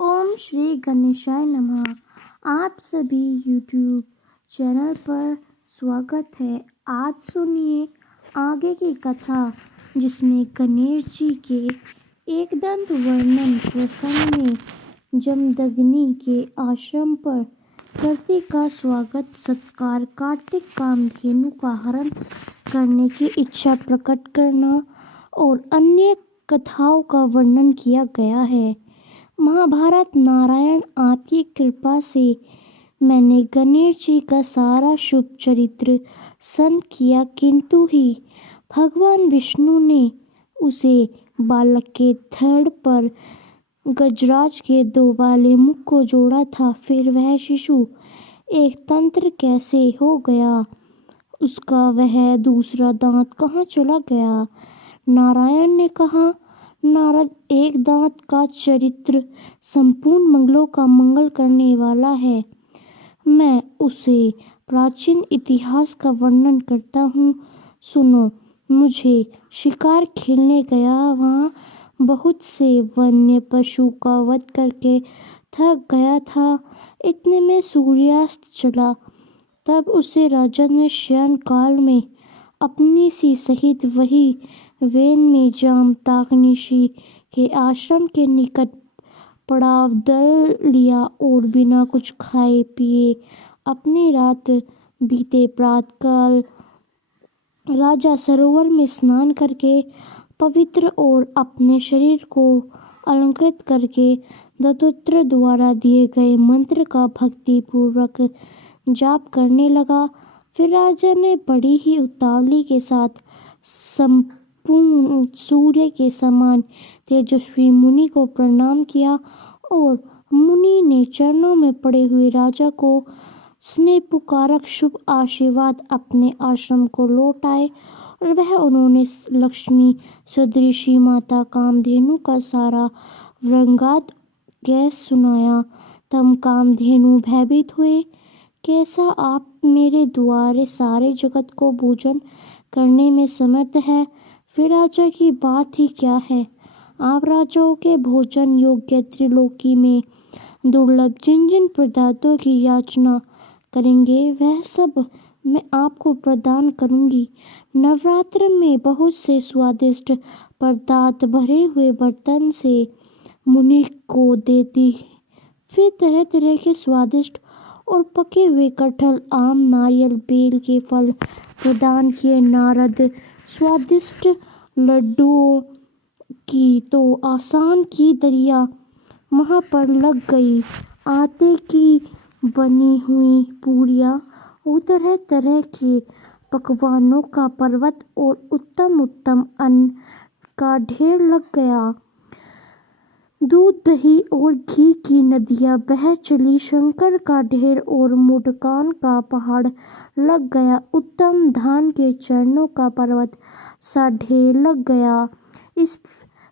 ओम श्री गणेशाय नमः। आप सभी YouTube चैनल पर स्वागत है। आज सुनिए आगे की कथा, जिसमें गणेश जी के एकदंत वर्णन प्रसंग में जमदग्नि के आश्रम पर कार्तिक का स्वागत सत्कार, कार्तिक कामधेनु का हरण करने की इच्छा प्रकट करना और अन्य कथाओं का वर्णन किया गया है। महाभारत। नारायण, आपकी कृपा से मैंने गणेश जी का सारा शुभ चरित्र सन किया, किंतु ही भगवान विष्णु ने उसे बालक के धड़ पर गजराज के 2 वाले मुख को जोड़ा था। फिर वह शिशु एक तंत्र कैसे हो गया? उसका वह दूसरा दांत कहाँ चला गया? नारायण ने कहा, नारद, एक दांत का चरित्र संपूर्ण मंगलों का मंगल करने वाला है। मैं उसे प्राचीन इतिहास का वर्णन करता हूँ, सुनो। मुझे शिकार खेलने गया, वहाँ बहुत से वन्य पशु का वध करके थक गया था। इतने में सूर्यास्त चला। तब उसे राजा ने शयन काल में अपनी सी सहित वही वेन में जामताकनिशी के आश्रम के निकट पड़ाव दल लिया और बिना कुछ खाए पिए अपनी रात बीते। प्रातःकाल राजा सरोवर में स्नान करके पवित्र और अपने शरीर को अलंकृत करके दत्तोत्र द्वारा दिए गए मंत्र का भक्ति पूर्वक जाप करने लगा। फिर राजा ने बड़ी ही उतावली के साथ संपूर्ण सूर्य के समान तेजस्वी मुनि को प्रणाम किया और मुनि ने चरणों में पड़े हुए राजा को स्नेह पुकारक शुभ आशीर्वाद अपने आश्रम को लौटाए और वह उन्होंने लक्ष्मी सदृशी माता कामधेनु का सारा वृंगात कह सुनाया। तब कामधेनु भयभीत हुए, कैसा आप मेरे द्वारे सारे जगत को भोजन करने में समर्थ है? फिर राजा की बात ही क्या है। आप राजाओं के भोजन योग्य त्रिलोकी में दुर्लभ जिन जिन पदार्थों की याचना करेंगे, वह सब मैं आपको प्रदान करूंगी। नवरात्र में बहुत से स्वादिष्ट पदार्थ भरे हुए बर्तन से मुनि को देती। फिर तरह तरह के स्वादिष्ट और पके हुए कटहल, आम, नारियल, बेल के फल प्रदान किए। नारद, स्वादिष्ट लड्डुओं की तो आसान की दरिया वहाँ पर लग गई। आटे की बनी हुई पूरियाँ और तरह तरह के पकवानों का पर्वत और उत्तम उत्तम अन्न का ढेर लग गया। दूध, दही और घी की नदियाँ बह चली। शंकर का ढेर और मुडकान का पहाड़ लग गया। उत्तम धान के चरणों का पर्वत सा ढेर लग गया। इस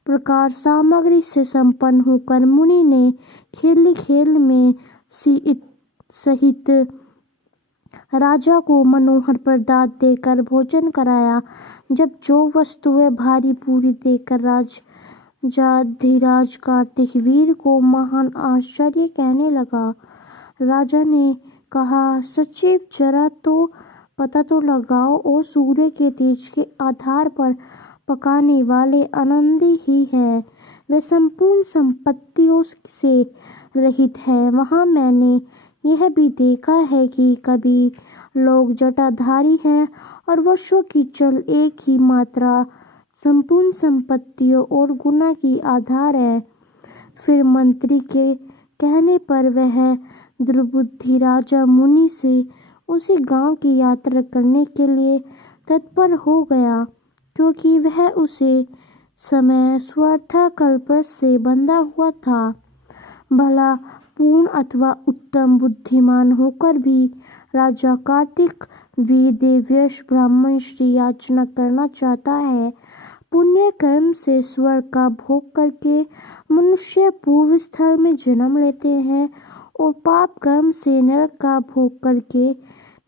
प्रकार सामग्री से संपन्न होकर मुनि ने खेल खेल में सहित राजा को मनोहर पदार्थ देकर भोजन कराया। जब जो वस्तुएं भारी पूरी देकर राजाधिराज कार्तिक वीर को महान आश्चर्य कहने लगा। राजा ने कहा, सचिव, जरा तो पता तो लगाओ, और सूर्य के तेज के आधार पर पकाने वाले आनंदी ही है। वे संपूर्ण संपत्तियों से रहित है। वहाँ मैंने यह भी देखा है कि कभी लोग जटाधारी हैं और वर्षों की चल एक ही मात्रा संपूर्ण संपत्तियों और गुना की आधार है। फिर मंत्री के कहने पर वह दुर्बुद्धि राजा मुनि से उसी गांव की यात्रा करने के लिए तत्पर हो गया, क्योंकि वह उसे समय स्वार्थकल्प से बंधा हुआ था। भला पूर्ण अथवा उत्तम बुद्धिमान होकर भी राजा कार्तिक वीर देवयश ब्राह्मण श्री याचना करना चाहता है। पुण्य कर्म से स्वर्ग का भोग करके मनुष्य पूर्व स्थल में जन्म लेते हैं और पाप कर्म से नरक का भोग करके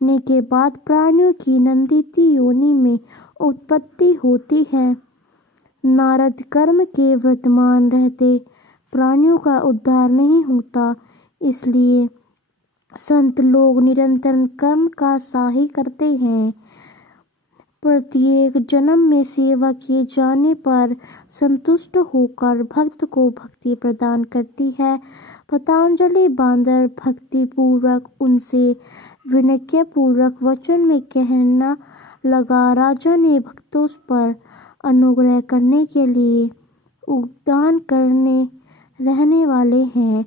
ने के बाद प्राणियों की नंदिती योनि में उत्पत्ति होती है। नारद, कर्म के वर्तमान रहते प्राणियों का उद्धार नहीं होता। इसलिए संत लोग निरंतर कर्म का सहाय करते हैं। प्रत्येक जन्म में सेवा किए जाने पर संतुष्ट होकर भक्त को भक्ति प्रदान करती है। पतंजलि बांदर भक्ति पूर्वक उनसे विनय पूर्वक वचन में कहना लगा, राजा ने भक्तों पर अनुग्रह करने के लिए उद्यान करने रहने वाले हैं।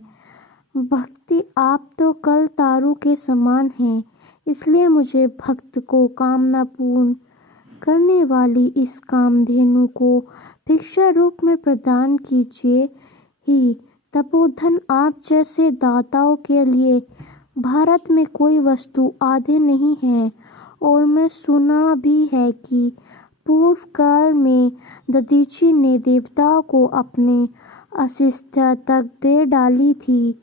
भक्ति आप तो कल तारू के समान हैं, इसलिए मुझे भक्त को कामना पूर्ण करने वाली इस कामधेनु को भिक्षा रूप में प्रदान कीजिए ही। तपोधन आप जैसे दाताओं के लिए भारत में कोई वस्तु आधे नहीं है। और मैं सुना भी है कि पूर्व काल में दधीचि ने देवताओं को अपने आतिथ्य तक दे डाली थी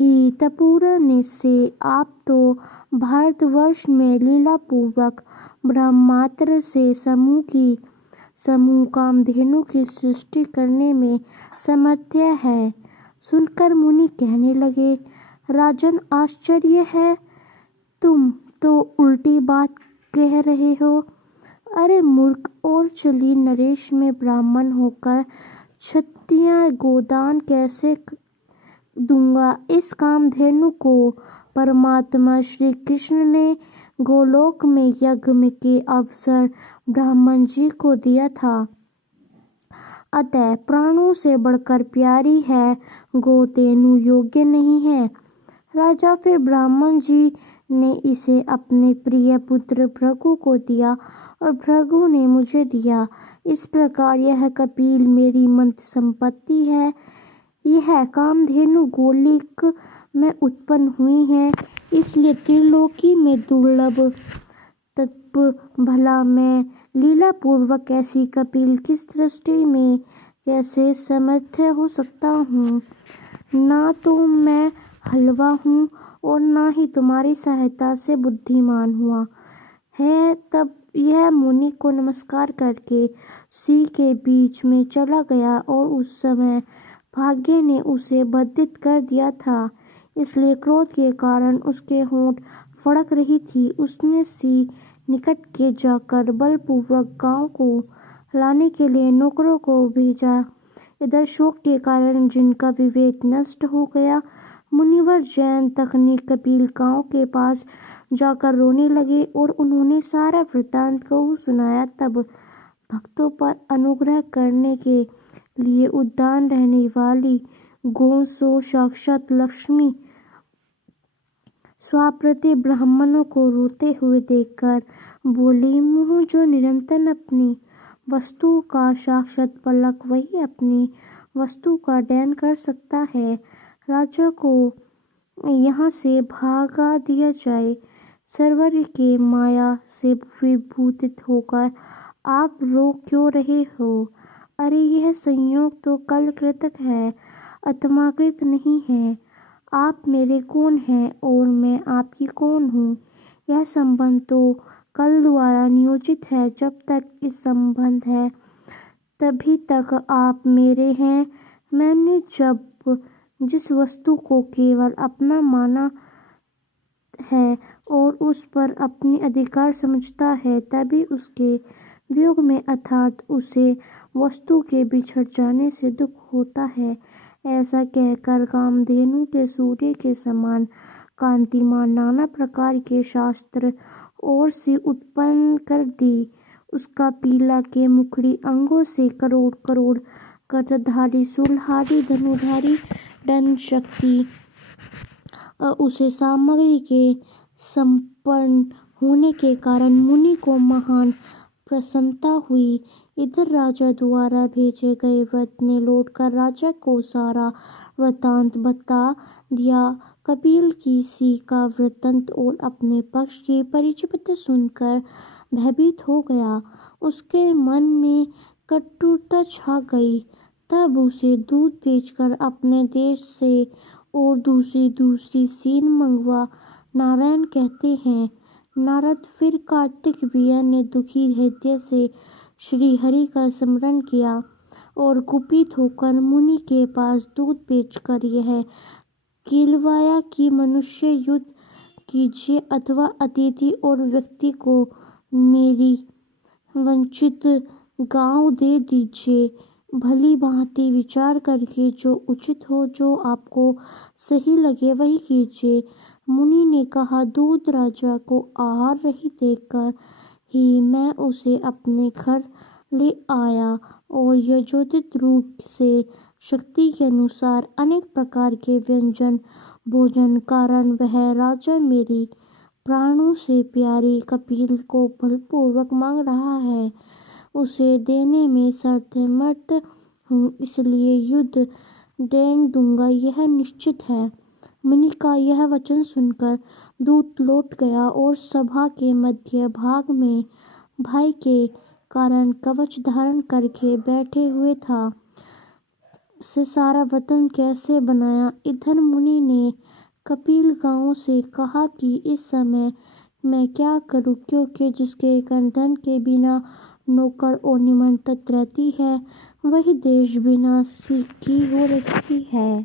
ही। तपोधन से आप तो भारतवर्ष में लीला पूर्वक ब्रह्मास्त्र से समूह कामधेनु की सृष्टि करने में समर्थ है। सुनकर मुनि कहने लगे, राजन आश्चर्य है, तुम तो उल्टी बात कह रहे हो। अरे मूर्ख, और चली नरेश में ब्राह्मण होकर क्षत्रिय गोदान कैसे दूंगा। इस कामधेनु को परमात्मा श्री कृष्ण ने गोलोक में यज्ञ के अवसर ब्राह्मण जी को दिया था। अतः प्राणों से बढ़कर प्यारी है, गोतेनु योग्य नहीं है। राजा फिर ब्राह्मण जी ने इसे अपने प्रिय पुत्र भृगु को दिया और भृगु ने मुझे दिया। इस प्रकार यह कपिल मेरी मंत्र संपत्ति है। यह कामधेनु गोलोक में उत्पन्न हुई है, इसलिए त्रिलोकी में दुर्लभ। तब भला मैं लीला पूर्वक ऐसी कपिल की सृष्टि में कैसे समर्थ हो सकता हूँ। ना तो मैं हलवा हूँ और ना ही तुम्हारी सहायता से बुद्धिमान हुआ है। तब यह मुनि को नमस्कार करके सी के बीच में चला गया और उस समय भाग्य ने उसे बाधित कर दिया था, इसलिए क्रोध के कारण उसके होंठ फड़क रही थी। उसने सी निकट के जाकर बलपूर्वक गांव को लाने के लिए नौकरों को भेजा। इधर शोक के कारण जिनका विवेक नष्ट हो गया, मुनिवर जैन तखनी कपिल गांव के पास जाकर रोने लगे और उन्होंने सारा वृत्तांत को सुनाया। तब भक्तों पर अनुग्रह करने के लिए उद्यान रहने वाली गोसो साक्षात लक्ष्मी स्वाप्रति ब्राह्मणों को रोते हुए देखकर बोली, मुँह जो निरंतर अपनी वस्तु का साक्षात पलक, वही अपनी वस्तु का डयन कर सकता है। राजा को यहाँ से भागा दिया जाए। सर्वर के माया से विभूतित होकर आप रो क्यों रहे हो। अरे यह संयोग तो कल कृतक है, आत्माकृत नहीं है। आप मेरे कौन हैं और मैं आपकी कौन हूँ। यह संबंध तो कल द्वारा नियोजित है। जब तक इस संबंध है तभी तक आप मेरे हैं। मैंने जब जिस वस्तु को केवल अपना माना है और उस पर अपनी अधिकार समझता है, तभी उसके वियोग में अर्थात उसे वस्तु के बिछड़ जाने से दुख होता है। ऐसा कहकर कामधेनु के सूर्य के समान कांतिमान नाना प्रकार के शास्त्र और से उत्पन्न कर दी। उसका पीला के मुखड़ी अंगों से करोड़ करोड़ कटधारी शूलधारी धनुधारी दंड शक्ति उसे सामग्री के संपन्न होने के कारण मुनि को महान प्रसन्नता हुई। इधर राजा द्वारा भेजे गए व्रत ने लौटकर राजा को सारा वृत्तांत बता दिया। कपिल की सी का वृत्तांत और अपने पक्ष की परिचित सुनकर भयभीत हो गया। उसके मन में कटुता छा गई। तब उसे दूध बेचकर अपने देश से और दूसरी सीन मंगवा। नारायण कहते हैं, नारद फिर कार्तिक वीर्य ने दुखी हृदय से श्री हरि का स्मरण किया और कुपित होकर मुनि के पास दूध बेचकर यह कीलवाया कि मनुष्य युद्ध कीजिए अथवा अतिथि और व्यक्ति को मेरी वंचित गांव दे दीजिए। भली भांति विचार करके जो उचित हो, जो आपको सही लगे वही कीजिए। मुनि ने कहा, दूध राजा को आहार रहित देखकर ही मैं उसे अपने घर ले आया और यथोचित रूप से शक्ति के अनुसार अनेक प्रकार के व्यंजन भोजन कारण वह राजा मेरी प्राणों से प्यारी कपिल को बलपूर्वक मांग रहा है, उसे देने में समर्थ हूँ, इसलिए युद्ध दे दूंगा, यह निश्चित है। मुनि का यह वचन सुनकर दूत लौट गया और सभा के मध्य भाग में भय के कारण कवच धारण करके बैठे हुए था। से सारा वतन कैसे बनाया। इधर मुनि ने कपिल गांव से कहा कि इस समय मैं क्या करूं, क्योंकि जिसके धन के बिना नौकर और निमंत्रित रहती है, वही देश बिना की हो रही है।